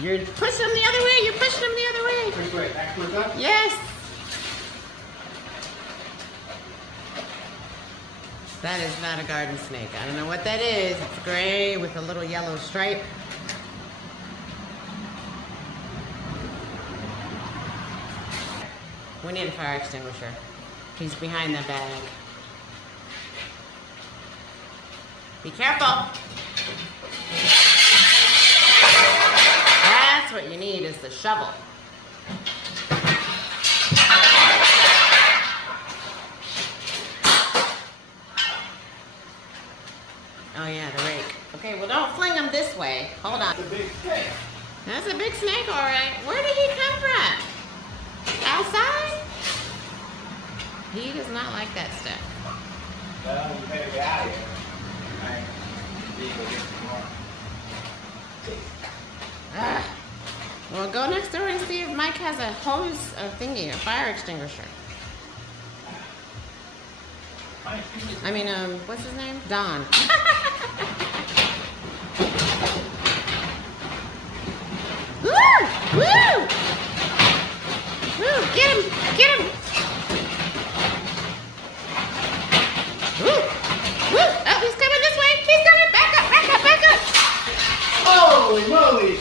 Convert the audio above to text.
You're pushing them the other way. You're pushing them the other way. Which way? Back towards us? Yes. That is not a garden snake. I don't know what that is. It's gray with a little yellow stripe. We need a fire extinguisher. He's behind the bag. Be careful. That's what you need is the shovel. Oh yeah, the rake. Okay, well don't fling them this way. Hold on. That's a big snake. That's a big snake, all right. Where did he come from? Outside? He does not like that stuff. Well, you better get out of here. Alright. Go get some more. Ah. Well, go next door and see if Mike has a hose thingy, a fire extinguisher. I mean, what's his name? Don. Woo! Woo! Woo! Get him! Get him! Woo! Woo! Oh, he's coming this way! He's coming! Back up! Back up! Back up! Holy moly!